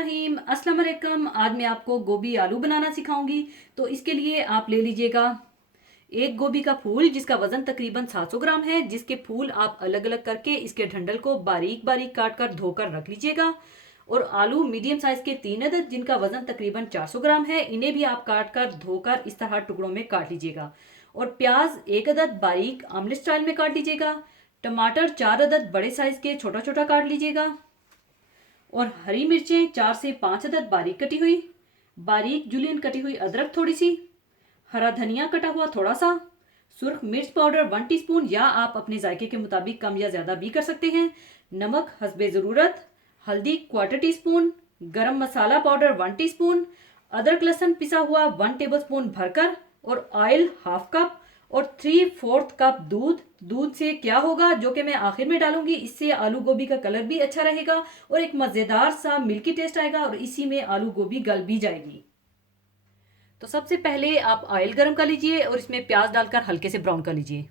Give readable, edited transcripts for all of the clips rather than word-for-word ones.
बिस्मिल्लाहिर्रहमानिर्रहीम। अस्सलाम वालेकुम। आज मैं आपको गोभी आलू बनाना सिखाऊंगी। तो इसके लिए आप ले लीजिएगा एक गोभी का फूल जिसका वजन तकरीबन 700 ग्राम है, जिसके फूल आप अलग अलग करके इसके डंडल को बारीक बारीक काट कर धोकर रख लीजिएगा। और आलू मीडियम साइज के 3 अदद जिनका वजन तकरीबन 400 ग्राम है, इन्हें भी आप काट कर धोकर इस तरह टुकड़ों में काट लीजिएगा। और प्याज 1 अदद बारीक आमलेट स्टाइल में काट लीजिएगा। टमाटर 4 अदद बड़े साइज के छोटा छोटा काट लीजिएगा। और हरी मिर्चें 4 से 5 अदद बारीक कटी हुई, बारीक जुलियन कटी हुई अदरक थोड़ी सी, हरा धनिया कटा हुआ थोड़ा सा, सुर्ख मिर्च पाउडर 1 टीस्पून या आप अपने जायके के मुताबिक कम या ज़्यादा भी कर सकते हैं, नमक हस्बे ज़रूरत, हल्दी 1/4 टीस्पून, गरम मसाला पाउडर 1 टीस्पून, अदरक लहसुन पिसा हुआ 1 टेबलस्पून भरकर, और ऑयल 1/2 कप, और 3/4 कप दूध। दूध से क्या होगा जो कि मैं आखिर में डालूंगी, इससे आलू गोभी का कलर भी अच्छा रहेगा और एक मज़ेदार सा मिल्की टेस्ट आएगा और इसी में आलू गोभी गल भी जाएगी। तो सबसे पहले आप ऑयल गर्म कर लीजिए और इसमें प्याज डालकर हल्के से ब्राउन कर लीजिए।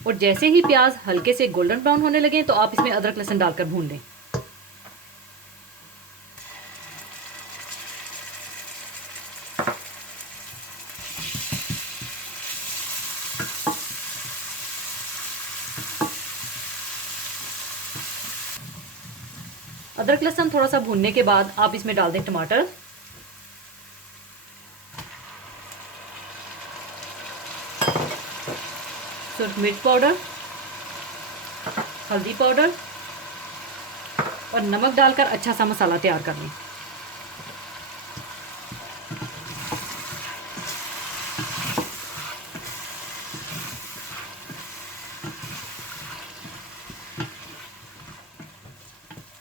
और जैसे ही प्याज हल्के से गोल्डन ब्राउन होने लगे तो आप इसमें अदरक लहसुन डालकर भून लें। अदरक लहसुन थोड़ा सा भूनने के बाद आप इसमें डाल दें टमाटर, सुर्ख मिर्च पाउडर, हल्दी पाउडर और नमक डालकर अच्छा सा मसाला तैयार कर लें।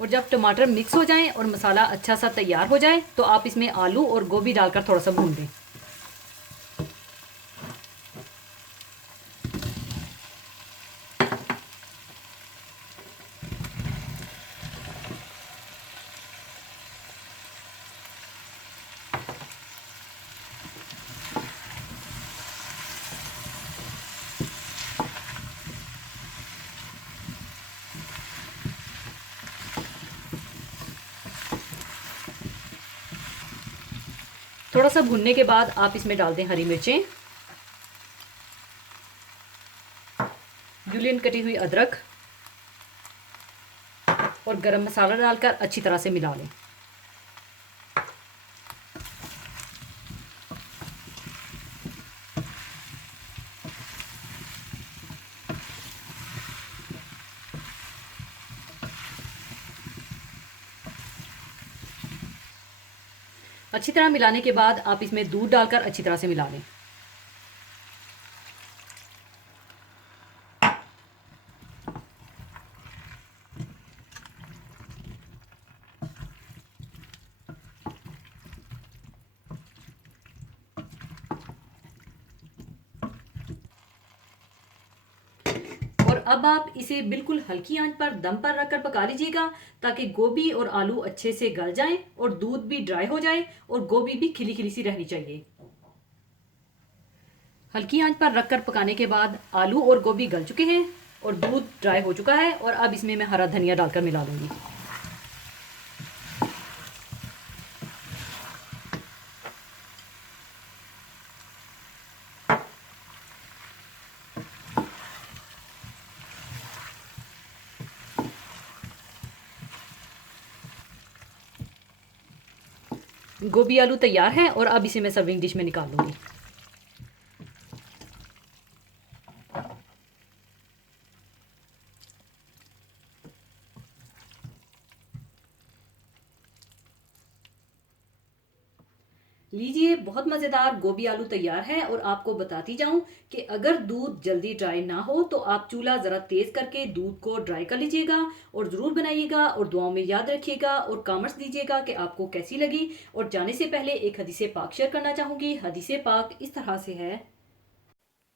और जब टमाटर मिक्स हो जाएं और मसाला अच्छा सा तैयार हो जाए तो आप इसमें आलू और गोभी डालकर थोड़ा सा भून दें। थोड़ा सा भुनने के बाद आप इसमें डाल दें हरी मिर्चें, जुलियन कटी हुई अदरक और गरम मसाला डालकर अच्छी तरह से मिला लें। अच्छी तरह मिलाने के बाद आप इसमें दूध डालकर अच्छी तरह से मिला लें। और अब आप इसे बिल्कुल हल्की आंच पर दम पर रखकर पका लीजिएगा ताकि गोभी और आलू अच्छे से गल जाएं और दूध भी ड्राई हो जाए और गोभी भी खिली खिली सी रहनी चाहिए। हल्की आंच पर रखकर पकाने के बाद आलू और गोभी गल चुके हैं और दूध ड्राई हो चुका है। और अब इसमें मैं हरा धनिया डालकर मिला लूंगी। गोभी आलू तैयार है और अब इसे मैं सर्विंग डिश में निकाल लूंगी। लीजिए, बहुत मज़ेदार गोभी आलू तैयार है। और आपको बताती जाऊं कि अगर दूध जल्दी ड्राई ना हो तो आप चूल्हा ज़रा तेज़ करके दूध को ड्राई कर लीजिएगा और ज़रूर बनाइएगा और दुआओं में याद रखिएगा और कमेंट्स दीजिएगा कि आपको कैसी लगी। और जाने से पहले एक हदीसे पाक शेयर करना चाहूँगी। हदीसे पाक इस तरह से है।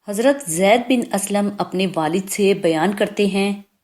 हज़रत ज़ैद बिन असलम अपने वालिद से बयान करते हैं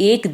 1